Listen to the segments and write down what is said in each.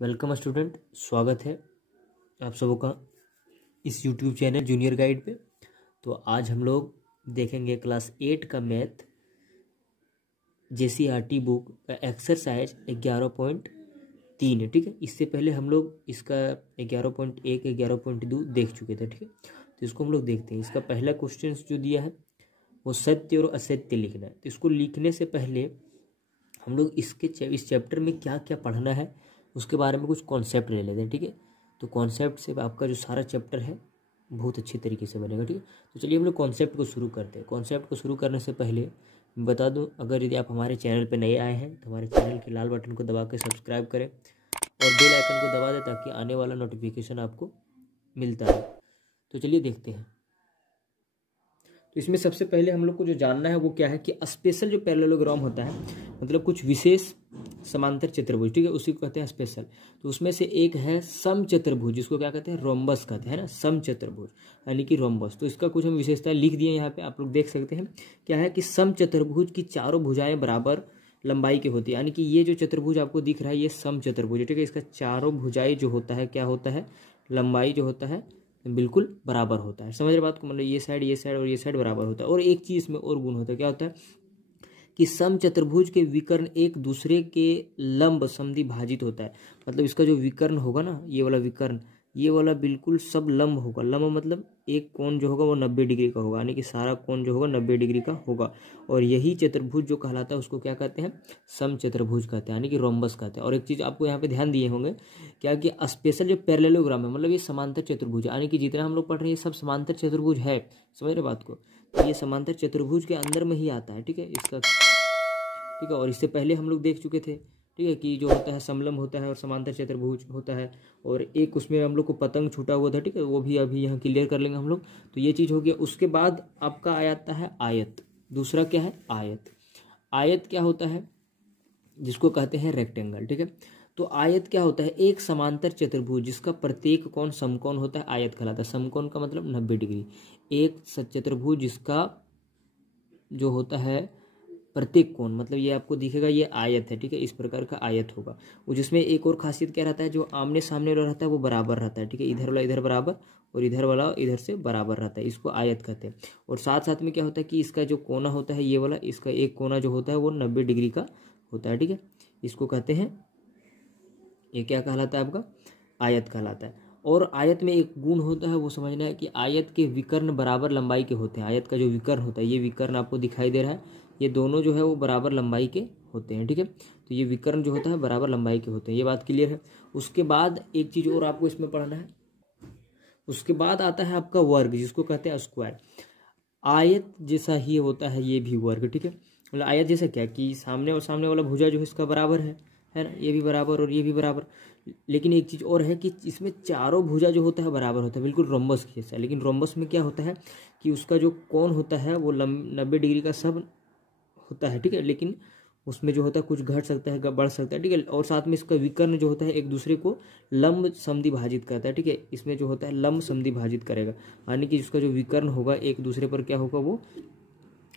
Welcome student, स्वागत है आप सबों का इस यूट्यूब चैनल जूनियर गाइड पे। तो आज हम लोग देखेंगे क्लास 8 का मैथ JCRT बुक का एक्सरसाइज 11.3। ठीक है, इससे पहले हम लोग इसका 11.1 11.2 देख चुके थे। ठीक है, तो इसको हम लोग देखते हैं। इसका पहला क्वेश्चन जो दिया है वो सत्य और असत्य लिखना है। तो इसको लिखने से पहले हम लोग इस चैप्टर में क्या क्या पढ़ना है उसके बारे में कुछ कॉन्सेप्ट ले लेते हैं। ठीक है, तो कॉन्सेप्ट से आपका जो सारा चैप्टर है बहुत अच्छी तरीके से बनेगा। ठीक है, तो चलिए हम लोग कॉन्सेप्ट को शुरू करते हैं। कॉन्सेप्ट को शुरू करने से पहले बता दूं, अगर यदि आप हमारे चैनल पर नए आए हैं तो हमारे चैनल के लाल बटन को दबा के सब्सक्राइब करें और बेल आइकन को दबा दें ताकि आने वाला नोटिफिकेशन आपको मिलता है। तो चलिए देखते हैं। तो इसमें सबसे पहले हम लोग को जो जानना है वो क्या है कि स्पेशल जो पैरेललोग्राम होता है, मतलब कुछ विशेष समांतर चतुर्भुज, ठीक है, उसी को कहते हैं स्पेशल। तो उसमें से एक है समचतुर्भुज, जिसको क्या कहते हैं, रोम्बस कहते हैं ना, समचतुर्भुज यानी कि रोम्बस। तो इसका कुछ हम विशेषता लिख दिए यहाँ पे, आप लोग देख सकते हैं। क्या है कि समचतुर्भुज की चारों भुजाएं बराबर लंबाई की होती है, यानी कि ये जो चतुर्भुज आपको दिख रहा है ये समचतुर्भुज है। ठीक है, इसका चारों भुजाएं जो होता है क्या होता है, लंबाई जो होता है बिल्कुल बराबर होता है। समझ रहे बात को, मतलब ये साइड और ये साइड बराबर होता है। और एक चीज इसमें और गुण होता है, क्या होता है कि समचतुर्भुज के विकर्ण एक दूसरे के लंब समद्वि भाजित होता है। मतलब इसका जो विकर्ण होगा ना, ये वाला विकर्ण, ये वाला बिल्कुल सब लंब होगा। लंब मतलब एक कोण जो होगा वो 90 डिग्री का होगा, यानी कि सारा कोण जो होगा 90 डिग्री का होगा। और यही चतुर्भुज जो कहलाता है उसको क्या कहते हैं, समचतुर्भुज कहते हैं, यानी कि रोम्बस कहते हैं। और एक चीज आपको यहाँ पे ध्यान दिए होंगे, क्या कि स्पेशल जो पैरेललोग्राम है, मतलब ये समांतर चतुर्भुज, यानी कि जितना हम लोग पढ़ रहे हैं ये सब समांतर चतुर्भुज है। समझ रहे बात को, तो ये समांतर चतुर्भुज के अंदर में ही आता है। ठीक है, इसका ठीक है। और इससे पहले हम लोग देख चुके थे, ठीक है, कि जो होता है समलंब होता है और समांतर चतुर्भुज होता है। और एक उसमें हम लोग को पतंग छूटा हुआ था, ठीक है, वो भी अभी यहाँ क्लियर कर लेंगे हम लोग। तो ये चीज़ हो गया। उसके बाद आपका आ जाता है आयत। दूसरा क्या है, आयत। आयत क्या होता है, जिसको कहते हैं रेक्टेंगल। ठीक है, तो आयत क्या होता है, एक समांतर चतुर्भुज जिसका प्रत्येक कोण समकोण होता है, आयत कहलाता है। समकोण का मतलब 90 डिग्री। एक चतुर्भुज जिसका जो होता है प्रत्येक कोण, मतलब ये आपको दिखेगा ये आयत है। ठीक है, इस प्रकार का आयत होगा। और जिसमें एक और खासियत क्या रहता है, जो आमने सामने वाला रहता है वो बराबर रहता है। ठीक है, इधर वाला इधर बराबर और इधर वाला इधर से बराबर रहता है, इसको आयत कहते हैं। और साथ साथ में क्या होता है कि इसका जो कोना होता है ये वाला, इसका एक कोना जो होता है वो 90 डिग्री का होता है। ठीक है, इसको कहते हैं, ये क्या कहलाता है आपका, आयत कहलाता है। और आयत में एक गुण होता है वो समझना है कि आयत के विकर्ण बराबर लंबाई के होते हैं। आयत का जो विकर्ण होता है, ये विकर्ण आपको दिखाई दे रहा है, ये दोनों जो है वो बराबर लंबाई के होते हैं। ठीक है, तो ये विकर्ण जो होता है बराबर लंबाई के होते हैं, ये बात क्लियर है। उसके बाद एक चीज और आपको इसमें पढ़ना है, उसके बाद आता है आपका वर्ग, जिसको कहते हैं स्क्वायर। आयत जैसा ही होता है ये भी वर्ग। ठीक है, मतलब आयत जैसा क्या कि सामने और सामने वाला भुजा जो है इसका बराबर है ना, ये भी बराबर और ये भी बराबर। लेकिन एक चीज और है कि इसमें चारों भुजा जो होता है बराबर होता है, बिल्कुल रोम्बस के जैसा। लेकिन रोम्बस में क्या होता है कि उसका जो कोण होता है वो 90 डिग्री का सब होता है। ठीक है, लेकिन उसमें जो होता है कुछ घट सकता है, बढ़ सकता है। ठीक है, और साथ में इसका विकर्ण जो होता है एक दूसरे को लंब समद्वि भाजित करता है। ठीक है, इसमें जो होता है लंब समद्वि भाजित करेगा, यानी कि इसका जो विकर्ण होगा एक दूसरे पर क्या होगा, वो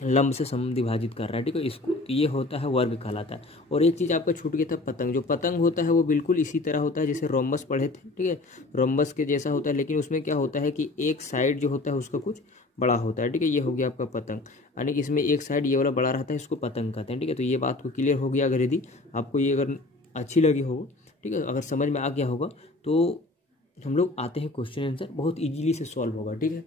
लंब से समद्वि भाजित कर रहा है। ठीक है, इसको ये होता है वर्ग कहलाता है। और एक चीज आपका छूट गया था, पतंग। जो पतंग होता है वो बिल्कुल इसी तरह होता है जैसे रोम्बस पढ़े थे। ठीक है, रोम्बस के जैसा होता है, लेकिन उसमें क्या होता है कि एक साइड जो होता है उसका कुछ बड़ा होता है। ठीक है, ये हो गया आपका पतंग, यानी कि इसमें एक साइड ये वाला बड़ा रहता है, इसको पतंग कहते हैं। ठीक है, तो ये बात को क्लियर हो गया। अगर यदि आपको ये अगर अच्छी लगी हो, ठीक है, अगर समझ में आ गया होगा, तो हम लोग आते हैं क्वेश्चन आंसर, बहुत इजीली से सॉल्व होगा। ठीक है,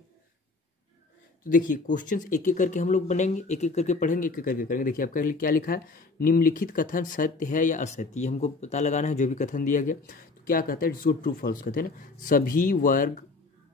तो देखिए क्वेश्चंस एक एक करके हम लोग बनेंगे, एक एक करके पढ़ेंगे, एक एक करके करेंगे। देखिए आपका क्या लिखा है, निम्नलिखित कथन सत्य है या असत्य, ये हमको पता लगाना है। जो भी कथन दिया गया तो क्या कहता है, जिसको ट्रू फॉल्स कहते हैं ना। सभी वर्ग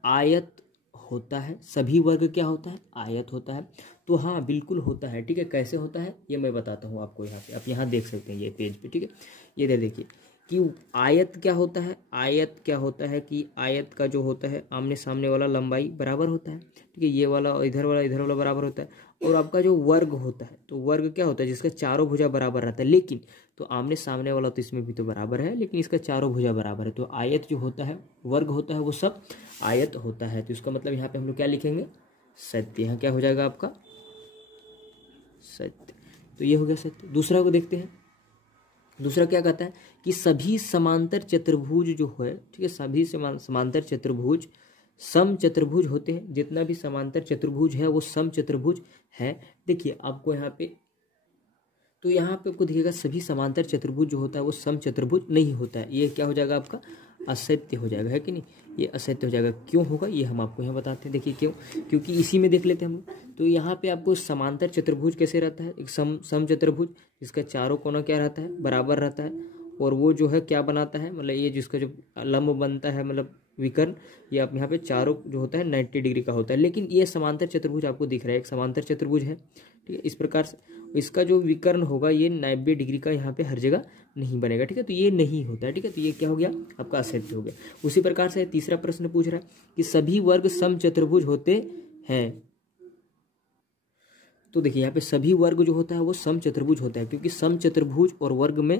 आयत होता है। सभी वर्ग क्या होता है, आयत होता है। तो हाँ बिल्कुल होता है। ठीक है, कैसे होता है ये मैं बताता हूँ आपको। यहाँ पे आप यहाँ देख सकते हैं ये पेज पे। ठीक है, ये देखिए कि आयत क्या होता है। आयत क्या होता है कि आयत का जो होता है आमने सामने वाला लंबाई बराबर होता है। ठीक है, ये वाला इधर वाला बराबर होता है। और आपका जो वर्ग होता है, तो वर्ग क्या होता है, जिसका चारों भुजा बराबर रहता है। लेकिन तो आमने सामने वाला तो इसमें भी तो बराबर है, लेकिन इसका चारों भुजा बराबर है। तो आयत जो होता है, वर्ग होता है, वो सब आयत होता है। तो इसका मतलब यहाँ पे हम लोग क्या लिखेंगे, सत्य। यहाँ क्या हो जाएगा आपका, सत्य। तो ये हो गया सत्य। दूसरा को देखते हैं। दूसरा क्या कहता है कि सभी समांतर चतुर्भुज जो है, ठीक है, सभी समांतर चतुर्भुज सम चतुर्भुज होते हैं। जितना भी समांतर चतुर्भुज है वो सम चतुर्भुज है। देखिए आपको यहाँ पे, तो यहाँ पे आपको दिखेगा सभी समांतर चतुर्भुज जो होता है वो सम चतुर्भुज नहीं होता है। ये क्या हो जाएगा आपका, असत्य हो जाएगा, है कि नहीं, ये असत्य हो जाएगा। क्यों होगा ये हम आपको यहाँ बताते हैं। देखिए क्यों, क्योंकि इसी में देख लेते हैं हम लोग। तो यहाँ पे आपको समांतर चतुर्भुज कैसे रहता है, एक सम चतुर्भुज जिसका चारों कोना क्या रहता है, बराबर रहता है, और वो जो है क्या बनाता है, मतलब ये जिसका जो लंब बनता है, मतलब विकर्ण, ये आप यहाँ पे चारों जो होता है 90 डिग्री का होता है। लेकिन ये समांतर चतुर्भुज आपको दिख रहा है, एक समांतर चतुर्भुज है, ठीक है। इस प्रकार से इसका जो विकर्ण होगा ये 90 डिग्री का यहाँ पे हर जगह नहीं बनेगा, ठीक है। तो ये नहीं होता है, ठीक है। तो ये क्या हो गया, आपका असत्य हो गया। उसी प्रकार से तीसरा प्रश्न पूछ रहा है कि सभी वर्ग सम चतुर्भुज होते हैं। तो देखिए यहाँ पे सभी वर्ग जो होता है वो सम चतुर्भुज होता है, क्योंकि सम चतुर्भुज और वर्ग में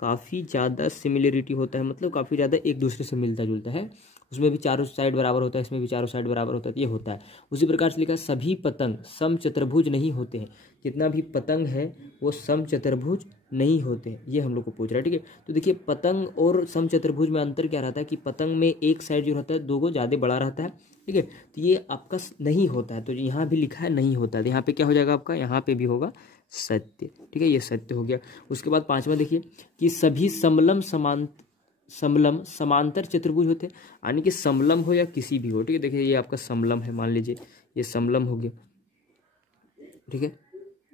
काफ़ी ज़्यादा सिमिलरिटी होता है, मतलब काफ़ी ज़्यादा एक दूसरे से मिलता जुलता है। उसमें भी चारों साइड बराबर होता है, इसमें भी चारों साइड बराबर होता है, ये होता है। उसी प्रकार से लिखा सभी पतंग सम चतुर्भुज नहीं होते हैं। जितना भी पतंग है वो सम चतुर्भुज नहीं होते हैं, ये हम लोग को पूछ रहा है, ठीक है। तो देखिए पतंग और सम चतुर्भुज में अंतर क्या रहता है कि पतंग में एक साइड जो रहता है दो को ज़्यादा बड़ा रहता है, ठीक है। तो ये आपका नहीं होता है, तो यहाँ भी लिखा है नहीं होता है, तो यहाँ पे क्या हो जाएगा आपका, यहाँ पे भी होगा सत्य, ठीक है, ये सत्य हो गया। उसके बाद पांचवा देखिए कि सभी समलम समांतर चतुर्भुज होते हैं, यानी कि समलम हो या किसी भी हो, ठीक है। देखिए ये आपका समलम है, मान लीजिए ये समलम हो गया, ठीक है,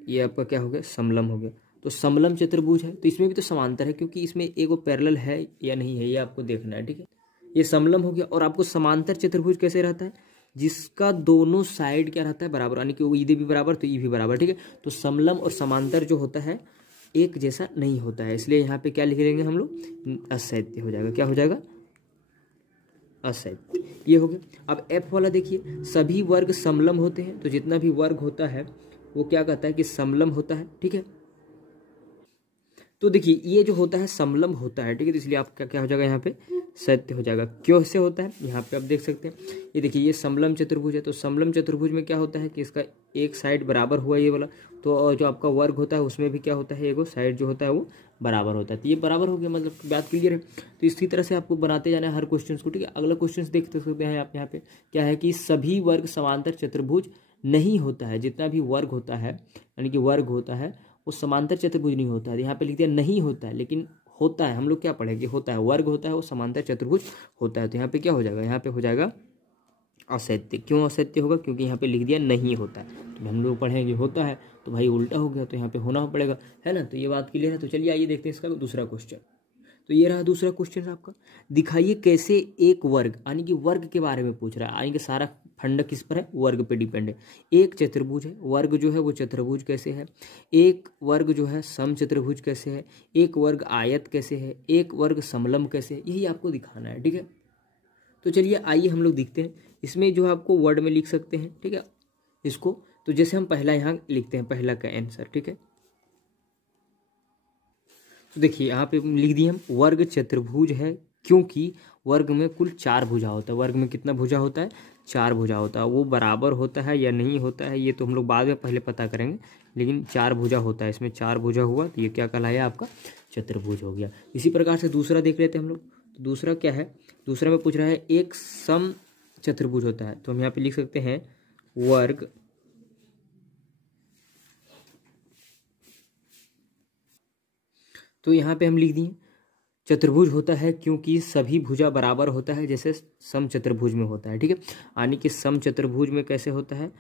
ये आपका क्या हो गया, समलम हो गया। तो समलम चतुर्भुज है तो इसमें भी तो समांतर है, क्योंकि इसमें एक वो पैरेलल है या नहीं है ये आपको देखना है, ठीक है। ये समलम हो गया। और आपको समांतर चतुर्भुज कैसे रहता है, जिसका दोनों साइड क्या रहता है, बराबर, यानी कि वो ये भी बराबर तो ये भी बराबर, ठीक है। तो समलम और समांतर जो होता है एक जैसा नहीं होता है, इसलिए यहाँ पे क्या लिख लेंगे हम लोग, असत्य हो जाएगा। क्या हो जाएगा, असत्य, ये हो गया। अब एफ वाला देखिए सभी वर्ग समलम होते हैं, तो जितना भी वर्ग होता है वो क्या कहता है कि समलम होता है, ठीक है। तो देखिए ये जो होता है समलम होता है, ठीक है, तो इसलिए आपका क्या हो जाएगा यहाँ पे, सत्य हो जाएगा। क्यों से होता है, यहाँ पे आप देख सकते हैं, ये देखिए ये समलम चतुर्भुज है। तो समलम चतुर्भुज में क्या होता है कि इसका एक साइड बराबर हुआ ये वाला, तो जो आपका वर्ग होता है उसमें भी क्या होता है, एक साइड जो होता है वो बराबर होता है। तो ये बराबर हो गया, मतलब बात क्लियर है। तो इसी तरह से आपको बनाते जाना है हर क्वेश्चन को, ठीक है। अगला क्वेश्चन देख सकते हैं आप, यहाँ पे क्या है कि सभी वर्ग समांतर चतुर्भुज नहीं होता है। जितना भी वर्ग होता है, यानी कि वर्ग होता है वो समांतर चतुर्भुज नहीं होता है। यहाँ पे लिख दिया नहीं होता है, लेकिन होता है। हम लोग क्या पढ़ेंगे, होता है, वर्ग होता है वो समांतर चतुर्भुज होता है। तो यहाँ पे क्या हो जाएगा, यहाँ पे हो जाएगा असत्य। क्यों असत्य होगा, क्योंकि यहाँ पे लिख दिया नहीं होता है। तो हम लोग पढ़ेंगे होता है, तो भाई उल्टा हो गया, तो यहाँ पे होना पड़ेगा, है ना। तो ये बात क्लियर है। तो चलिए आइए देखते हैं इसका दूसरा क्वेश्चन। तो ये रहा दूसरा क्वेश्चन आपका, दिखाइए कैसे एक वर्ग, यानी कि वर्ग के बारे में पूछ रहा है, यानी कि सारा फंडा किस पर है, वर्ग पे डिपेंड है। एक चतुर्भुज है, वर्ग जो है वो चतुर्भुज कैसे है, एक वर्ग जो है सम चतुर्भुज कैसे है, एक वर्ग आयत कैसे है, एक वर्ग समलम कैसे है, यही आपको दिखाना है, ठीक है। तो चलिए आइए हम लोग देखते हैं। इसमें जो आपको वर्ड में लिख सकते हैं, ठीक है, इसको। तो जैसे हम पहला यहाँ लिखते हैं, पहला का आंसर, ठीक है। तो देखिए यहाँ पे लिख दिए हम, वर्ग चतुर्भुज है क्योंकि वर्ग में कुल 4 भुजा होता है। वर्ग में कितना भुजा होता है, 4 भुजा होता है। वो बराबर होता है या नहीं होता है ये तो हम लोग बाद में पहले पता करेंगे, लेकिन 4 भुजा होता है। इसमें 4 भुजा हुआ तो ये क्या कहलाया, आपका चतुर्भुज हो गया। इसी प्रकार से दूसरा देख लेते हैं हम लोग। तो दूसरा क्या है, दूसरा में पूछ रहा है एक सम चतुर्भुज होता है, तो हम यहाँ पे लिख सकते हैं वर्ग तो यहाँ पे हम लिख दिए चतुर्भुज होता है क्योंकि सभी भुजा बराबर होता है, जैसे सम चतुर्भुज में होता है, ठीक है। यानी कि सम चतुर्भुज में कैसे होता है,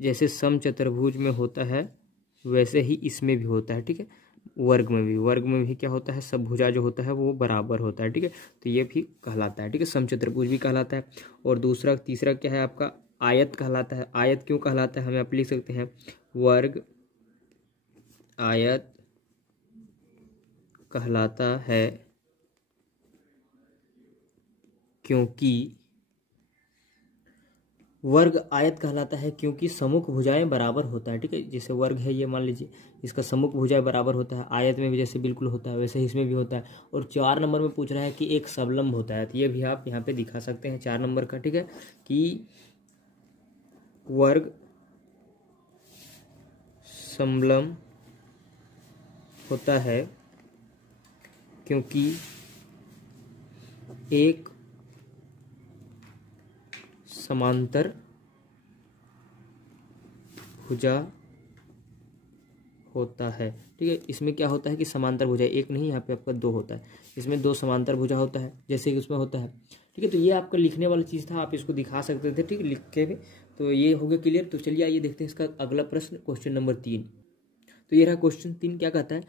जैसे सम चतुर्भुज में होता है वैसे ही इसमें भी होता है, ठीक है। वर्ग में भी क्या होता है, सब भुजा जो होता है वो बराबर होता है, ठीक है। तो ये भी कहलाता है, ठीक है, सम चतुर्भुज भी कहलाता है। और दूसरा तीसरा क्या है आपका, आयत कहलाता है। आयत क्यों कहलाता है, हमें आप लिख सकते हैं वर्ग आयत कहलाता है क्योंकि वर्ग आयत कहलाता है क्योंकि सम्मुख भुजाएं बराबर होता है, ठीक है। जैसे वर्ग है ये मान लीजिए, इसका सम्मुख भुजाएं बराबर होता है, आयत में भी जैसे बिल्कुल होता है वैसे ही इसमें भी होता है। और 4 नंबर में पूछ रहा है कि एक समलंब होता है, तो ये भी आप यहाँ पे दिखा सकते हैं 4 नंबर का, ठीक है, कि वर्ग समलंब होता है क्योंकि एक समांतर भुजा होता है। ठीक है, इसमें क्या होता है कि समांतर भुजा, एक नहीं यहाँ पे आपका दो होता है, इसमें दो समांतर भुजा होता है जैसे कि उसमें होता है। ठीक है, तो ये आपका लिखने वाला चीज़ था, आप इसको दिखा सकते थे। ठीक है, लिख के भी, तो ये हो गया क्लियर। तो चलिए आइए देखते हैं इसका अगला प्रश्न, क्वेश्चन नंबर 3। तो ये रहा क्वेश्चन 3, क्या कहता है,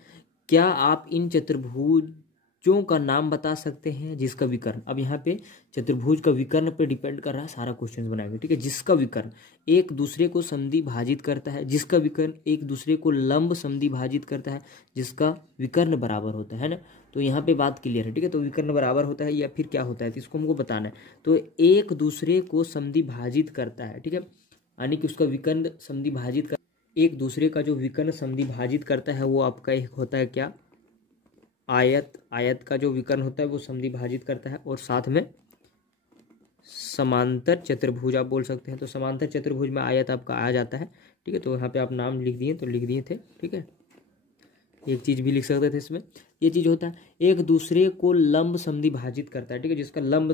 क्या आप इन चतुर्भुजों का नाम बता सकते हैं जिसका विकर्ण। अब यहाँ पे चतुर्भुज का विकर्ण पे डिपेंड कर रहा है सारा क्वेश्चन बनाएंगे। ठीक है, जिसका विकर्ण एक दूसरे को समद्वि भाजित करता है, जिसका विकर्ण एक दूसरे को लंब समद्वि भाजित करता है, जिसका विकर्ण बराबर होता है ना। तो यहाँ पे बात क्लियर है। ठीक है, तो विकर्ण बराबर होता है या फिर क्या होता है, तो इसको हमको बताना है। तो एक दूसरे को समद्वि भाजित करता है। ठीक है, यानी कि उसका विकर्ण समद्वि भाजित कर, एक दूसरे का जो विकर्ण समद्वि भाजित करता है वो आपका एक होता है क्या, आयत। आयत का जो विकर्ण होता है वो समद्वि भाजित करता है, और साथ में समांतर चतुर्भुज आप बोल सकते हैं। तो समांतर चतुर्भुज में आयत आपका आ जाता है। ठीक है, तो यहाँ पे आप नाम लिख दिए, तो लिख दिए थे। ठीक है, एक चीज भी लिख सकते थे इसमें, ये चीज होता है एक दूसरे को लंब समद्वि भाजित करता है। ठीक है, जिसका लंब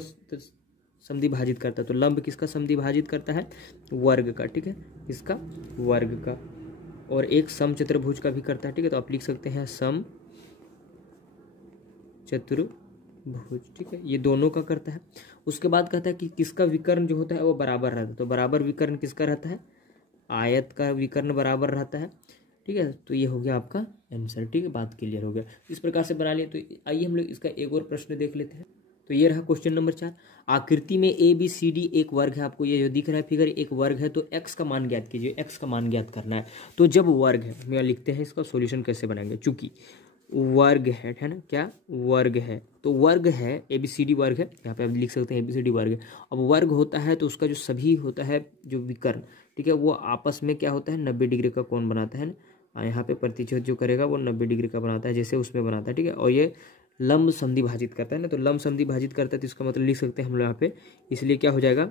समद्वि भाजित करता है, तो लंब किसका समद्वि भाजित करता है, वर्ग का। ठीक है, इसका वर्ग का, और एक सम चतुर्भुज का भी करता है। ठीक है, तो आप लिख सकते हैं सम चतुर्भुज। ठीक है, ये दोनों का करता है। उसके बाद कहता है कि किसका विकर्ण जो होता है वो बराबर रहता है। तो बराबर विकर्ण किसका रहता है, आयत का विकर्ण बराबर रहता है। ठीक है, तो ये हो गया आपका आंसर। ठीक है, बात क्लियर हो गया, इस प्रकार से बना लिया। तो आइए हम लोग इसका एक और प्रश्न देख लेते हैं। तो ये रहा क्वेश्चन नंबर 4। आकृति में ABCD एक वर्ग है, आपको ये जो दिख रहा है फिगर एक वर्ग है, तो x का मान ज्ञात कीजिए। x का मान ज्ञात करना है। तो जब वर्ग है, मैं लिखते हैं इसका सॉल्यूशन कैसे बनाएंगे, चूंकि वर्ग है ना, क्या वर्ग है, तो वर्ग है ABCD वर्ग है, यहाँ पे आप लिख सकते हैं ABCD वर्ग है। अब वर्ग होता है तो उसका जो सभी होता है जो विकर्ण, ठीक है, वो आपस में क्या होता है 90 डिग्री का कोण बनाता है ना। यहाँ पे प्रतिच्छेद जो करेगा वो 90 डिग्री का बनाता है, जैसे उसमें बनाता है। ठीक है, और ये लंब संधि भाजित करता है ना, तो लंब संधि भाजित करता है, तो इसका मतलब लिख सकते हैं हम लोग यहाँ पे। इसलिए क्या हो जाएगा,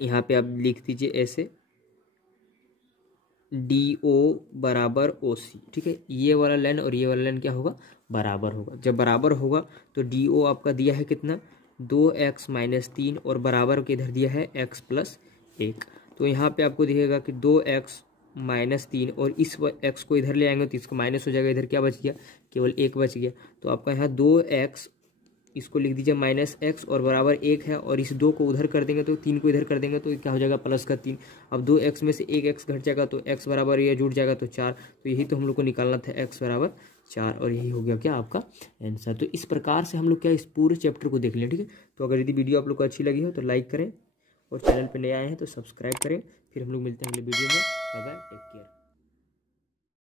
यहाँ पे आप लिख दीजिए ऐसे DO बराबर OC। ठीक है, ये वाला लाइन और ये वाला लाइन क्या होगा, बराबर होगा। जब बराबर होगा तो DO आपका दिया है कितना, 2x - 3, और बराबर के इधर दिया है x + 1। तो यहाँ पे आपको दिखेगा कि 2x - 3, और इस x को इधर ले आएंगे तो इसको माइनस हो जाएगा, इधर क्या बच गया, केवल 1 बच गया। तो आपका यहाँ 2x, इसको लिख दीजिए -x, और बराबर 1 है, और इस 2 को उधर कर देंगे तो 3 को इधर कर देंगे तो क्या हो जाएगा +3। अब 2x में से 1x घट जाएगा तो x बराबर ये जुड़ जाएगा तो 4। तो यही तो हम लोग को निकालना था, x बराबर 4, और यही हो गया क्या आपका आंसर। तो इस प्रकार से हम लोग क्या इस पूरे चैप्टर को देख लें। ठीक है, तो अगर यदि वीडियो आप लोग को अच्छी लगी हो तो लाइक करें, और चैनल पर नए आए हैं तो सब्सक्राइब करें। फिर हम लोग मिलते हैं अगले वीडियो में। Bye bye, take care.